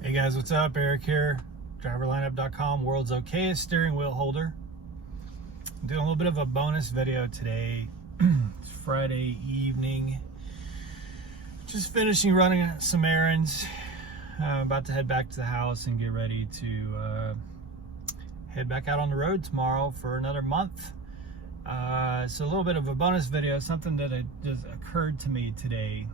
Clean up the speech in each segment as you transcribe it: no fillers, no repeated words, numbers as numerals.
Hey guys, what's up? Eric here, driverlineup.com, world's okayest steering wheel holder. I'm doing a little bit of a bonus video today. It's Friday evening. Just finishing running some errands. I'm about to head back to the house and get ready to head back out on the road tomorrow for another month. So a little bit of a bonus video, something that just occurred to me today.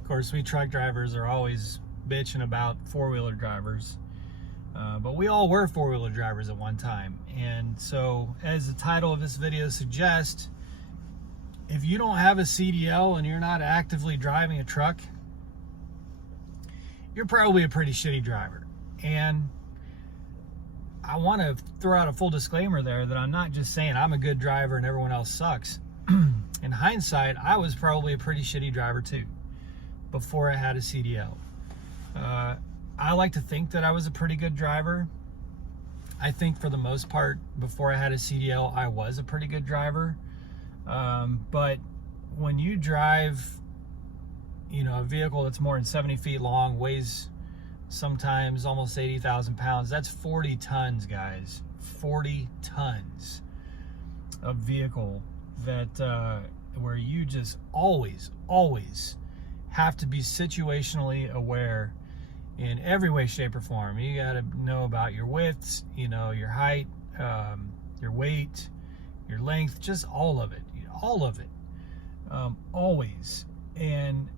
Of course, we truck drivers are always bitching about four-wheeler drivers, but we all were four-wheeler drivers at one time. And so, as the title of this video suggests, if you don't have a CDL and you're not actively driving a truck, you're probably a pretty shitty driver. And I want to throw out a full disclaimer there that I'm not just saying I'm a good driver and everyone else sucks. In hindsight, I was probably a pretty shitty driver too before I had a CDL. I like to think that I was a pretty good driver. I think for the most part, before I had a CDL, I was a pretty good driver. But when you drive, a vehicle that's more than 70 feet long, weighs sometimes almost 80,000 pounds, that's 40 tons, guys. 40 tons of vehicle that, where you just always have to be situationally aware in every way, shape, or form. You got to know about your widths, your height, your weight, your length, just all of it, always. And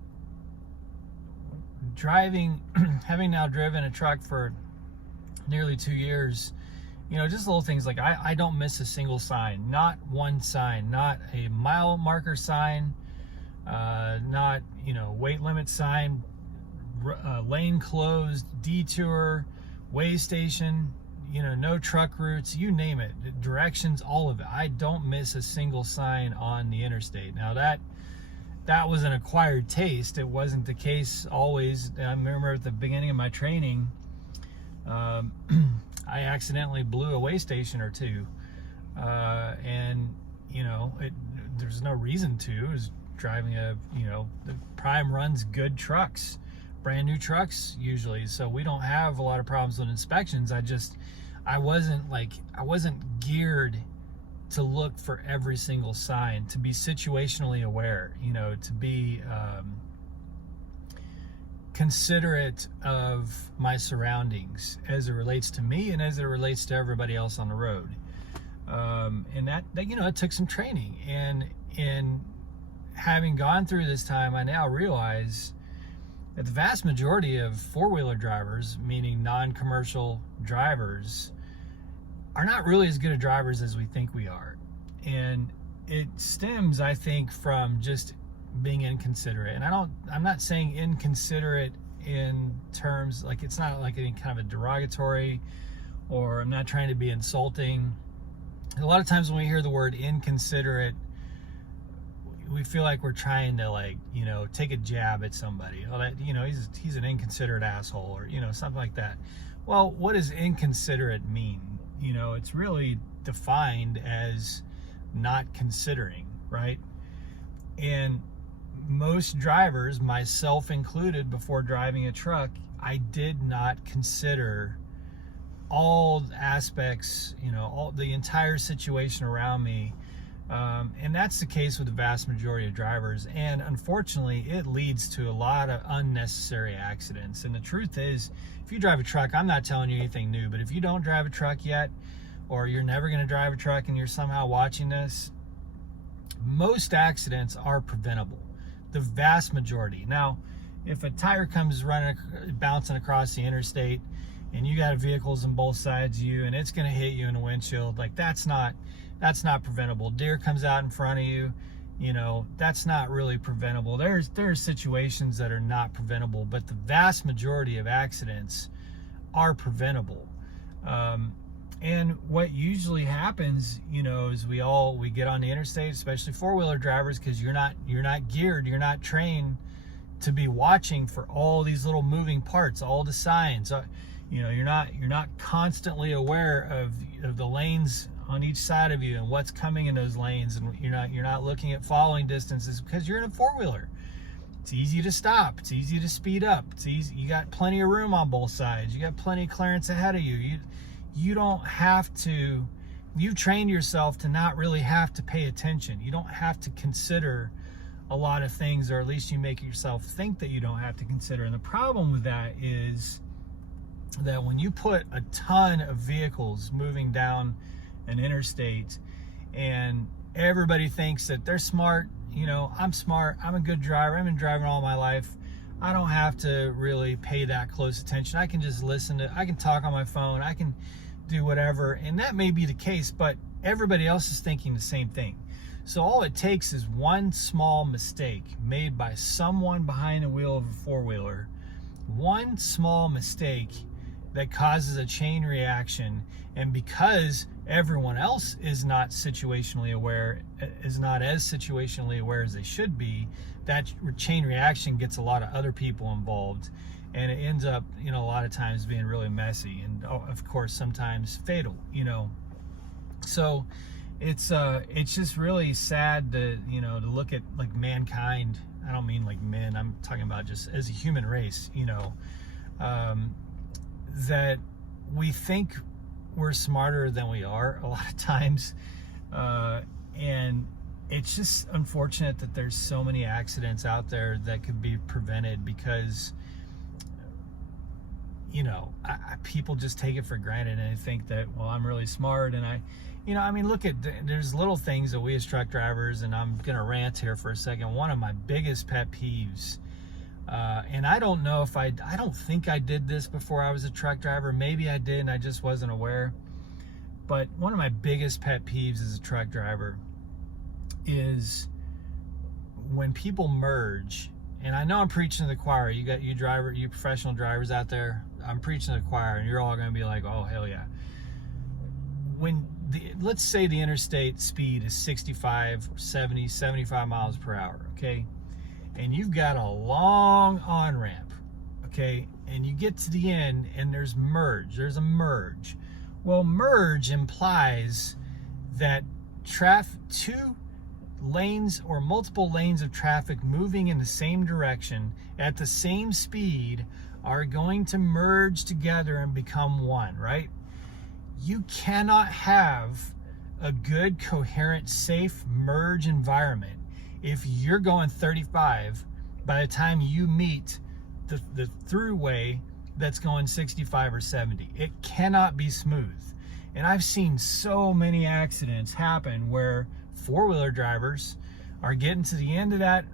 driving, having now driven a truck for nearly 2 years, just little things like I don't miss a single sign, not one sign, not a mile marker sign, not, weight limit sign, lane closed, detour, way station, no truck routes, you name it, directions, all of it. I don't miss a single sign on the interstate. Now that was an acquired taste. It wasn't the case always. I remember at the beginning of my training, I accidentally blew a way station or two. And, there's no reason to. It was driving the Prime runs good trucks, brand new trucks usually, so we don't have a lot of problems with inspections. I wasn't geared to look for every single sign, to be situationally aware, to be considerate of my surroundings as it relates to me and as it relates to everybody else on the road. And that it took some training, and having gone through this time, I now realize that the vast majority of four-wheeler drivers, meaning non-commercial drivers, are not really as good of drivers as we think we are. And it stems, I think, from just being inconsiderate. And I'm not saying inconsiderate in terms, like, it's not like any kind of a derogatory, or I'm not trying to be insulting. A lot of times when we hear the word inconsiderate, we feel like we're trying to, take a jab at somebody. Oh, that, he's an inconsiderate asshole, or, something like that. Well, what does inconsiderate mean? It's really defined as not considering, right? And most drivers, myself included, before driving a truck, I did not consider all aspects, all the entire situation around me. And that's the case with the vast majority of drivers. And unfortunately, it leads to a lot of unnecessary accidents. And the truth is, if you drive a truck, I'm not telling you anything new, but if you don't drive a truck yet, or you're never going to drive a truck and you're somehow watching this, most accidents are preventable. The vast majority. Now, if a tire comes bouncing across the interstate, and you got vehicles on both sides of you, and it's going to hit you in the windshield, that's not preventable. Deer comes out in front of you, that's not really preventable. There's situations that are not preventable, but the vast majority of accidents are preventable. And what usually happens, is we get on the interstate, especially four-wheeler drivers, because you're not geared, you're not trained to be watching for all these little moving parts, all the signs. You're not constantly aware of the lanes on each side of you and what's coming in those lanes, and you're not looking at following distances because you're in a four-wheeler. It's easy to stop. It's easy to speed up. It's easy. You got plenty of room on both sides. You got plenty of clearance ahead of you. You don't have to, you've trained yourself to not really have to pay attention. You don't have to consider a lot of things, or at least you make yourself think that you don't have to consider. And the problem with that is that when you put a ton of vehicles moving down an interstate and everybody thinks that they're smart, you know, I'm smart, I'm a good driver, I've been driving all my life, I don't have to really pay that close attention, I can just I can talk on my phone, I can do whatever. And that may be the case, but everybody else is thinking the same thing. So all it takes is one small mistake made by someone behind the wheel of a four-wheeler, one small mistake that causes a chain reaction. And because everyone else is not situationally aware, is not as situationally aware as they should be, that chain reaction gets a lot of other people involved, and it ends up, you know, a lot of times being really messy and, of course, sometimes fatal, you know. So it's just really sad to, you know, to look at like mankind. I don't mean like men, I'm talking about just as a human race, you know, that we think we're smarter than we are a lot of times, and it's just unfortunate that there's so many accidents out there that could be prevented because, you know, people just take it for granted and they think that, well, I'm really smart. And you know, I mean, look at, there's little things that we as truck drivers, and I'm gonna rant here for a second. One of my biggest pet peeves, and I don't know if I don't think I did this before I was a truck driver. Maybe I did and I just wasn't aware. But one of my biggest pet peeves as a truck driver is when people merge. And I know I'm preaching to the choir. You got you professional drivers out there. I'm preaching to the choir, and you're all going to be like, "Oh, hell yeah!" Let's say the interstate speed is 65, 70, 75 miles per hour, okay? And you've got a long on-ramp, okay? And you get to the end, and there's a merge. Well, merge implies that two lanes or multiple lanes of traffic moving in the same direction at the same speed are going to merge together and become one, right? You cannot have a good, coherent, safe merge environment if you're going 35 by the time you meet the throughway that's going 65 or 70. It cannot be smooth. And I've seen so many accidents happen where four-wheeler drivers are getting to the end of that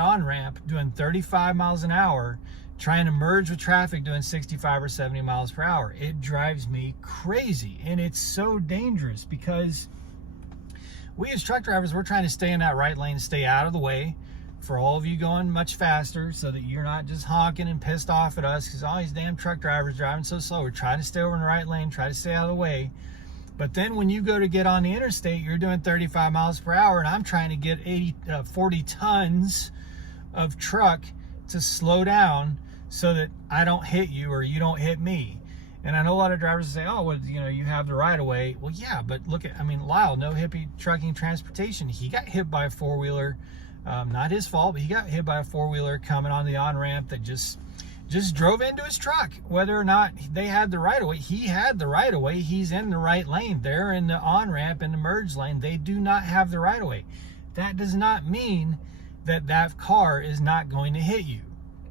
on-ramp doing 35 miles an hour, trying to merge with traffic doing 65 or 70 miles per hour. It drives me crazy, and it's so dangerous because we as truck drivers, we're trying to stay in that right lane, stay out of the way for all of you going much faster so that you're not just honking and pissed off at us because all these damn truck drivers driving so slow. We're trying to stay over in the right lane, try to stay out of the way. But then when you go to get on the interstate, you're doing 35 miles per hour, and I'm trying to get 40 tons of truck to slow down so that I don't hit you or you don't hit me. And I know a lot of drivers say, oh, well, you know, you have the right of way. Well, yeah, but look at, I mean, Lyle, No Hippie Trucking Transportation, he got hit by a four-wheeler. Not his fault, but he got hit by a four-wheeler coming on the on-ramp that just drove into his truck. Whether or not they had the right of way, he had the right of way. He's in the right lane. They're in the on-ramp in the merge lane. They do not have the right of way. That does not mean that that car is not going to hit you,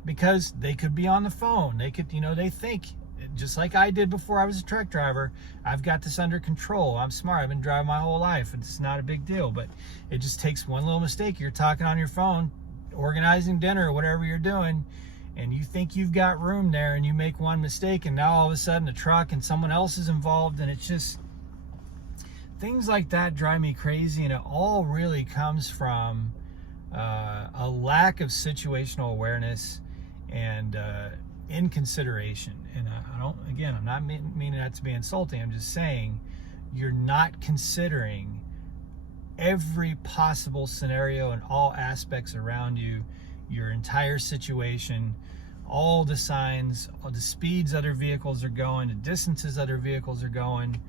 because they could be on the phone. They could, you know, they think, just like I did before I was a truck driver, I've got this under control. I'm smart. I've been driving my whole life. It's not a big deal, but it just takes one little mistake. You're talking on your phone, organizing dinner or whatever you're doing, and you think you've got room there, and you make one mistake, and now all of a sudden a truck and someone else is involved, and it's just, things like that drive me crazy. And it all really comes from a lack of situational awareness and inconsideration. And I'm not meaning that to be insulting. I'm just saying you're not considering every possible scenario and all aspects around you, your entire situation, all the signs, all the speeds other vehicles are going, the distances other vehicles are going.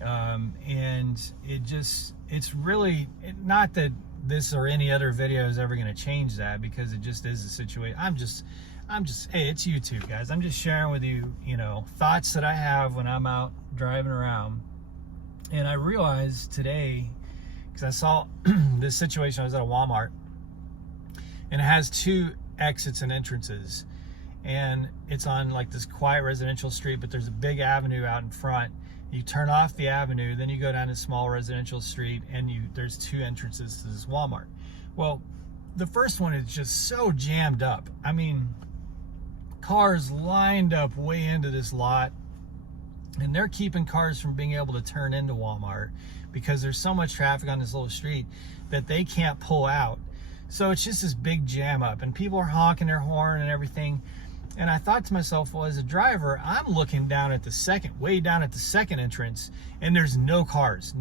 And it's really not that this or any other video is ever going to change that, because it just is a situation. I'm just, hey, it's YouTube, guys. I'm just sharing with you, you know, thoughts that I have when I'm out driving around. And I realized today, because I saw this situation, I was at a Walmart, and it has 2 exits and entrances, and it's on like this quiet residential street, but there's a big avenue out in front. You turn off the avenue, then you go down a small residential street, and there's 2 entrances to this Walmart. Well, the first one is just so jammed up. I mean, cars lined up way into this lot, and they're keeping cars from being able to turn into Walmart because there's so much traffic on this little street that they can't pull out. So it's just this big jam up, and people are honking their horn and everything. And I thought to myself, well, as a driver, I'm looking down at way down at the second entrance, and there's no cars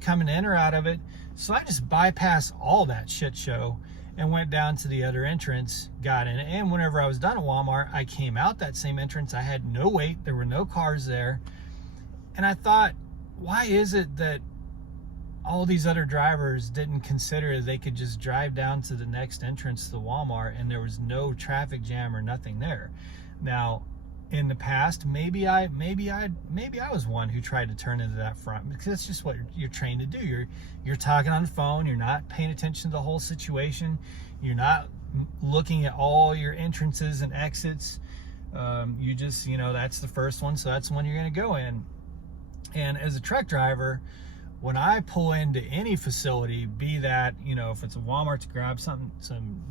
coming in or out of it. So I just bypassed all that shit show and went down to the other entrance, got in it. And whenever I was done at Walmart, I came out that same entrance. I had no wait. There were no cars there. And I thought, why is it that all these other drivers didn't consider they could just drive down to the next entrance to the Walmart and there was no traffic jam or nothing there? Now, in the past, maybe I was one who tried to turn into that front, because that's just what you're trained to do. You're talking on the phone, you're not paying attention to the whole situation, you're not looking at all your entrances and exits. You just, you know, that's the first one, so that's the one you're going to go in. And as a truck driver, when I pull into any facility, be that, you know, if it's a Walmart to grab something,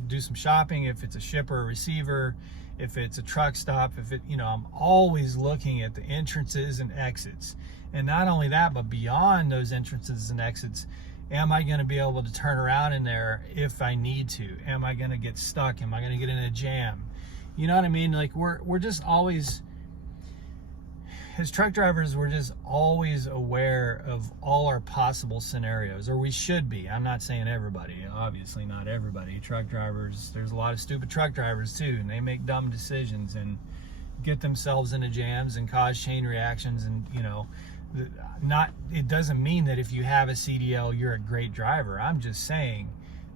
do some shopping, if it's a shipper or receiver, if it's a truck stop, you know, I'm always looking at the entrances and exits. And not only that, but beyond those entrances and exits, am I going to be able to turn around in there if I need to? Am I going to get stuck? Am I going to get in a jam? You know what I mean? Like, we're just always, as truck drivers, we're just always aware of all our possible scenarios, or we should be. I'm not saying everybody, obviously not everybody. Truck drivers, there's a lot of stupid truck drivers too, and they make dumb decisions and get themselves into jams and cause chain reactions. And, you know, it doesn't mean that if you have a CDL, you're a great driver. I'm just saying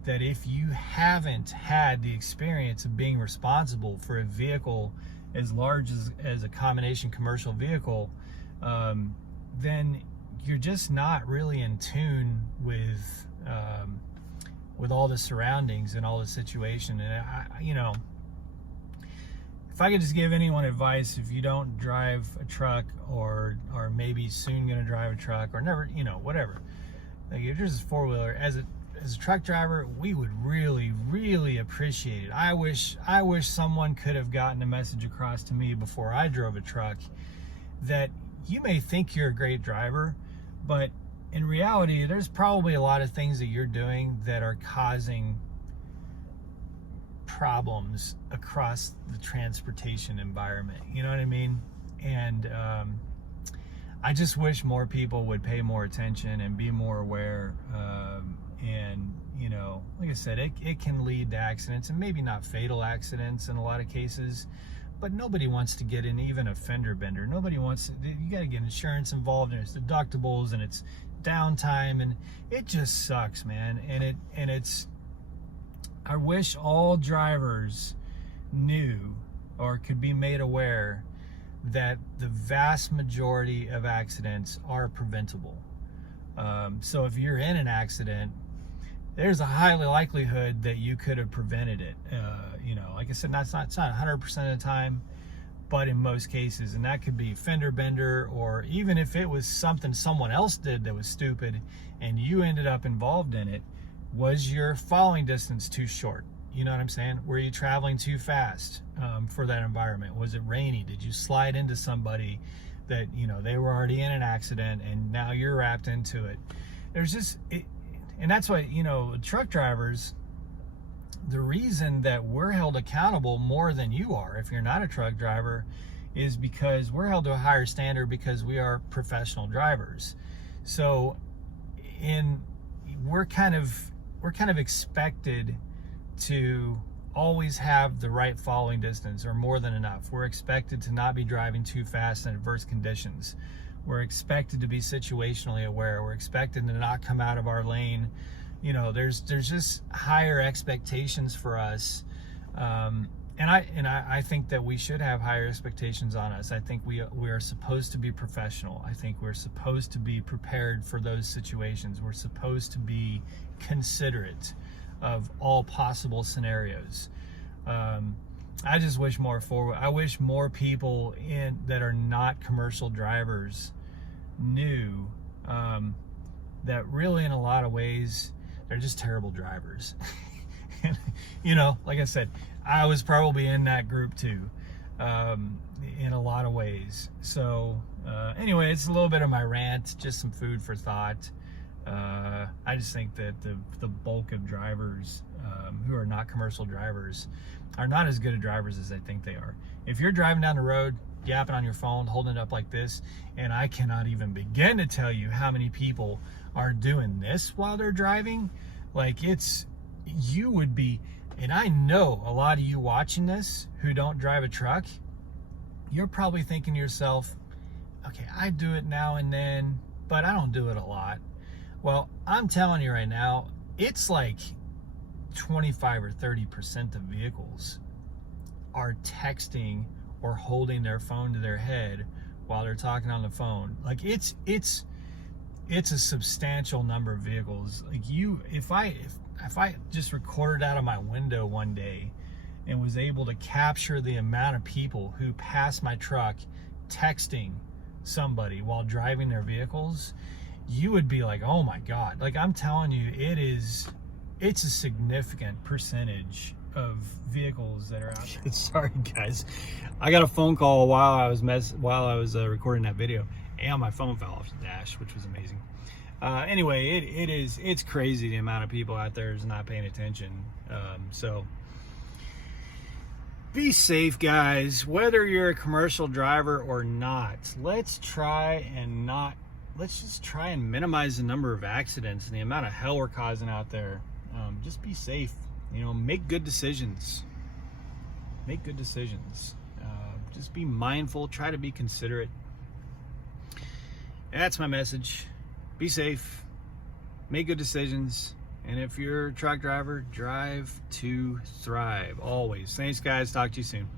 that if you haven't had the experience of being responsible for a vehicle as large as a combination commercial vehicle, then you're just not really in tune with all the surroundings and all the situation. And you know, if I could just give anyone advice, if you don't drive a truck, or maybe soon gonna drive a truck, or never, you know, whatever, like if there's a 4-wheeler, as a truck driver, we would really, really appreciate it. I wish someone could have gotten a message across to me before I drove a truck, that you may think you're a great driver, but in reality, there's probably a lot of things that you're doing that are causing problems across the transportation environment. You know what I mean? And I just wish more people would pay more attention and be more aware. And, you know, like I said, it can lead to accidents, and maybe not fatal accidents in a lot of cases, but nobody wants to get in even a fender bender. Nobody wants to, you got to get insurance involved, and it's deductibles, and it's downtime, and it just sucks, man. And it's, I wish all drivers knew, or could be made aware, that the vast majority of accidents are preventable. So if you're in an accident, there's a high likelihood that you could have prevented it. You know, like I said, it's not 100% of the time, but in most cases. And that could be fender bender, or even if it was something someone else did that was stupid and you ended up involved in it, was your following distance too short? You know what I'm saying? Were you traveling too fast for that environment? Was it rainy? Did you slide into somebody that, you know, they were already in an accident and now you're wrapped into it? There's just, and that's why, you know, truck drivers, the reason that we're held accountable more than you are, if you're not a truck driver, is because we're held to a higher standard because we are professional drivers. So we're kind of expected to always have the right following distance, or more than enough. We're expected to not be driving too fast in adverse conditions. We're expected to be situationally aware. We're expected to not come out of our lane, you know, there's just higher expectations for us. And I think that we should have higher expectations on us. I think we are supposed to be professional. I think we're supposed to be prepared for those situations. We're supposed to be considerate of all possible scenarios. I just wish I wish more people that are not commercial drivers knew that really, in a lot of ways, they're just terrible drivers. And, you know, like I said, I was probably in that group too, in a lot of ways. So anyway, it's a little bit of my rant, just some food for thought. I just think that the bulk of drivers who are not commercial drivers are not as good of drivers as I think they are. If you're driving down the road, yapping on your phone, holding it up like this, and I cannot even begin to tell you how many people are doing this while they're driving, like you would be, and I know a lot of you watching this who don't drive a truck, you're probably thinking to yourself, okay, I do it now and then, but I don't do it a lot. Well, I'm telling you right now, it's like 25 or 30% of vehicles are texting or holding their phone to their head while they're talking on the phone. Like it's a substantial number of vehicles. Like if I just recorded out of my window one day and was able to capture the amount of people who pass my truck texting somebody while driving their vehicles, you would be like, oh my God. Like, I'm telling you, it's a significant percentage of vehicles that are out there. Sorry guys, I got a phone call while I was recording that video, and my phone fell off the dash, which was amazing. Anyway, it's crazy the amount of people out there is not paying attention. So be safe, guys, whether you're a commercial driver or not. Let's just try and minimize the number of accidents and the amount of hell we're causing out there. Just be safe, you know, make good decisions. Just be mindful, try to be considerate. That's my message. Be safe, make good decisions, and if you're a truck driver, drive to thrive, always. Thanks, guys. Talk to you soon.